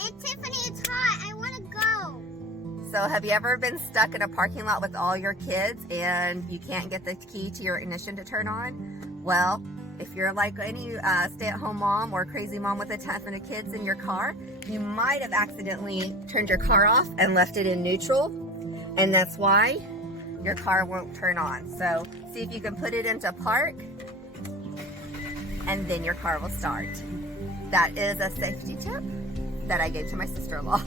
And Tiffany, it's hot. I want to go. So have you ever been stuck in a parking lot with all your kids and you can't get the key to your ignition to turn on? Well, if you're like any stay-at-home mom or crazy mom with a ton of kids in your car, you might have accidentally turned your car off and left it in neutral, and that's why your car won't turn on. So see if you can put it into park, and then your car will start. That is a safety tip that I gave to my sister-in-law.